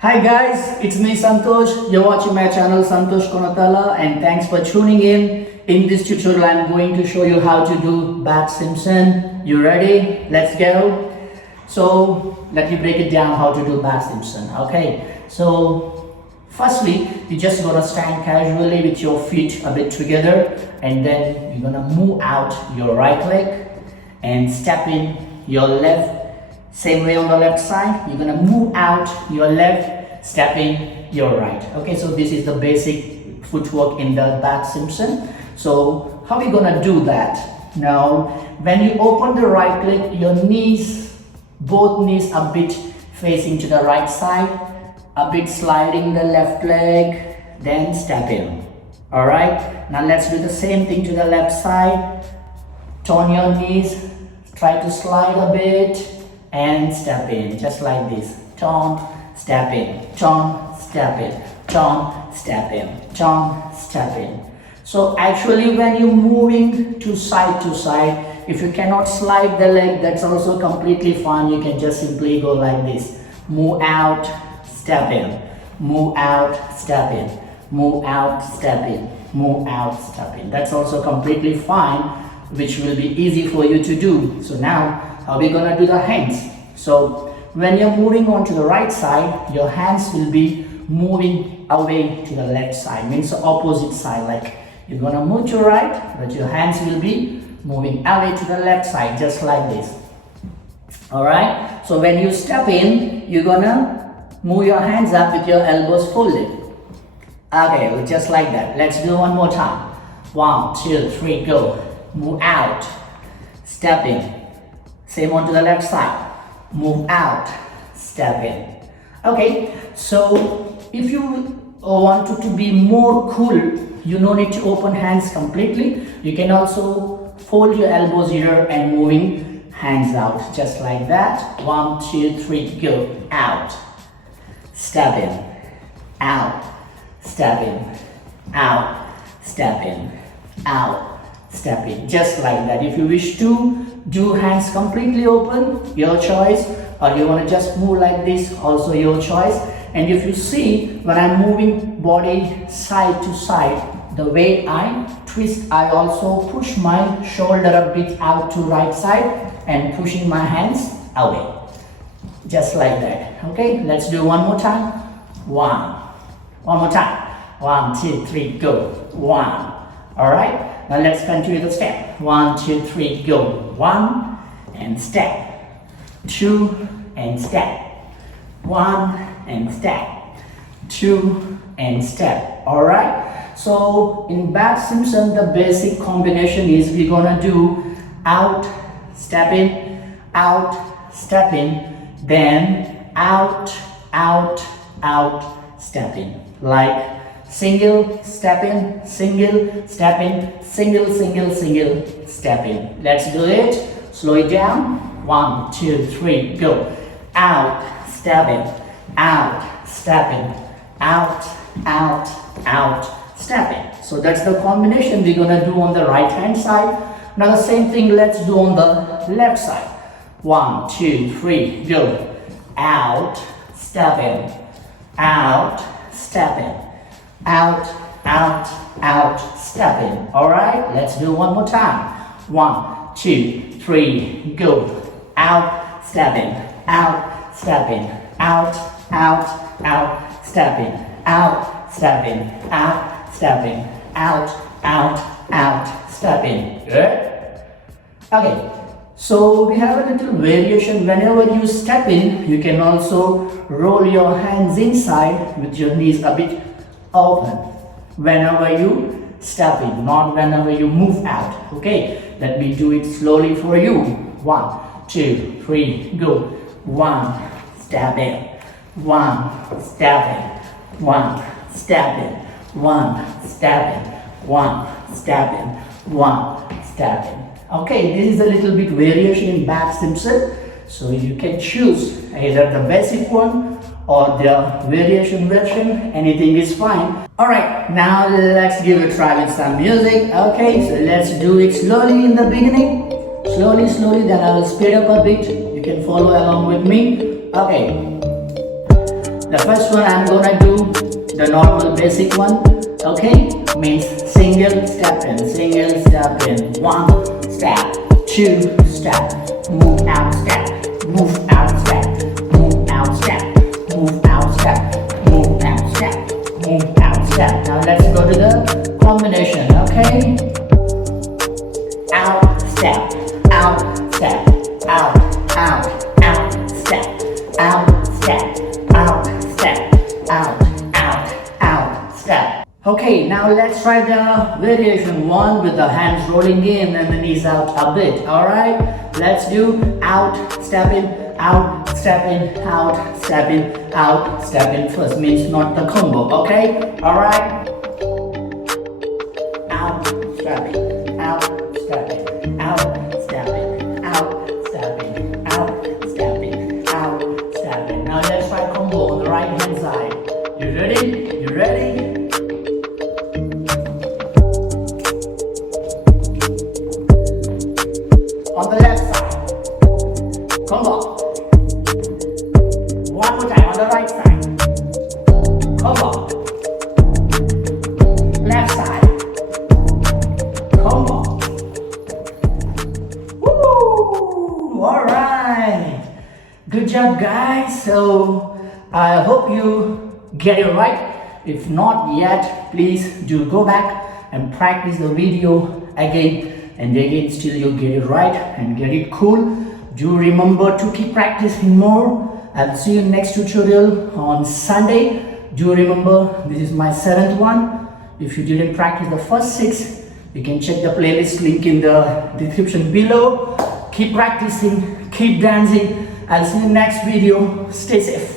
Hi guys, it's me Santosh. You're watching my channel Santosh Konathala and thanks for tuning in. In this tutorial I'm going to show you how to do BART Simpson. You ready? Let's go. So let me break it down how to do BART Simpson. Okay, so firstly you just gonna stand casually with your feet a bit together and then you're gonna move out your right leg and step in your left. Same way on the left side, you're gonna move out your left, step in your right. Okay, so this is the basic footwork in the BART Simpson. So how are we gonna do that? Now, when you open the right leg, your knees, both knees a bit facing to the right side, a bit sliding the left leg, then step in. All right, now let's do the same thing to the left side. Turn your knees, try to slide a bit, and step in, just like this. Turn, step in, turn, step in, turn, step in, turn, step in. So actually when you're moving to side, if you cannot slide the leg, that's also completely fine. You can just simply go like this. Move out, step in, move out, step in, move out, step in, move out, step in. That's also completely fine, which will be easy for you to do. So now, how are we gonna do the hands? So when you're moving on to the right side, your hands will be moving away to the left side, means the opposite side. Like you're gonna move to right, but your hands will be moving away to the left side, just like this. All right. So when you step in, you're gonna move your hands up with your elbows folded. Okay, just like that. Let's do one more time. 1, 2, 3, go. Move out, step in. Same on to the left side. Move out, step in. Okay, so if you want to be more cool, you no need to open hands completely. You can also fold your elbows here and moving hands out, just like that. 1, 2, 3, go. Out, step in, out, step in, out, step in, out, step in, just like that. If you wish to do hands completely open, your choice, or you want to just move like this, also your choice. And if you see, when I'm moving body side to side, the way I twist, I also push my shoulder a bit out to right side and pushing my hands away, just like that. Okay, let's do one more time. One more time. 1, 2, 3, go. 1. All right. Now let's continue the step. 1, 2, 3, go. 1 and step. 2 and step. 1 and step. 2 and step. All right. So in BART Simpson, the basic combination is we're gonna do out, step in, out, step in, then out, out, out, step in. Like single, step in, single, step in, single, single, single, step in. Let's do it. Slow it down. 1, 2, 3, go. Out, step in, out, step in, out, out, out, step in. So that's the combination we're gonna do on the right hand side. Now the same thing let's do on the left side. 1, 2, 3, go. Out, step in, out, step in, out, out, out, step in. All right, let's do one more time. 1, 2, 3, go. Out, step in, out, step in, out, out, out, step in, out, step in, out, step in, out, out, out, step in. Good? Okay, so we have a little variation. Whenever you step in, you can also roll your hands inside with your knees a bit open whenever you step in, not whenever you move out. Okay, let me do it slowly for you. 1, 2, 3, go. 1, step in, 1, step in, 1, step in, 1, step in, 1, step in, 1, step in. Okay, this is a little bit variation in BART Simpson, so you can choose either the basic one or the variation version. Anything is fine. All right, now let's give it a try with some music. Okay, so let's do it slowly in the beginning. Slowly, then I will speed up a bit. You can follow along with me. Okay. The first one I'm gonna do the normal basic one. Okay, means single step in, 1 step, 2 step, move out step, move out step, move out step, move out step, move out step, move out step. Now let's go to the combination. Okay, out step, out step, out, out, out step, out step, out step, out, out, out step. Okay, now let's try the variation 1 with the hands rolling in and the knees out a bit. Alright, let's do out, step in, out, step in, out, step in, out, step in first. Means not the combo. Okay, alright. Out, step in, out, step in, out, step in, out, step in, out, step in, out, step in. Now let's try combo on the right hand side. You ready? You ready? On the left side, come on. One more time on the right side, come on. Left side, come on. Woo! All right. Good job, guys. So I hope you get it right. If not yet, please do go back and practice the video again and again till you get it right and get it cool. Do remember to keep practicing more. I'll see you next tutorial on Sunday. Do remember this is my 7th one. If you didn't practice the first 6, you can check the playlist link in the description below. Keep practicing, keep dancing. I'll see you next video. Stay safe.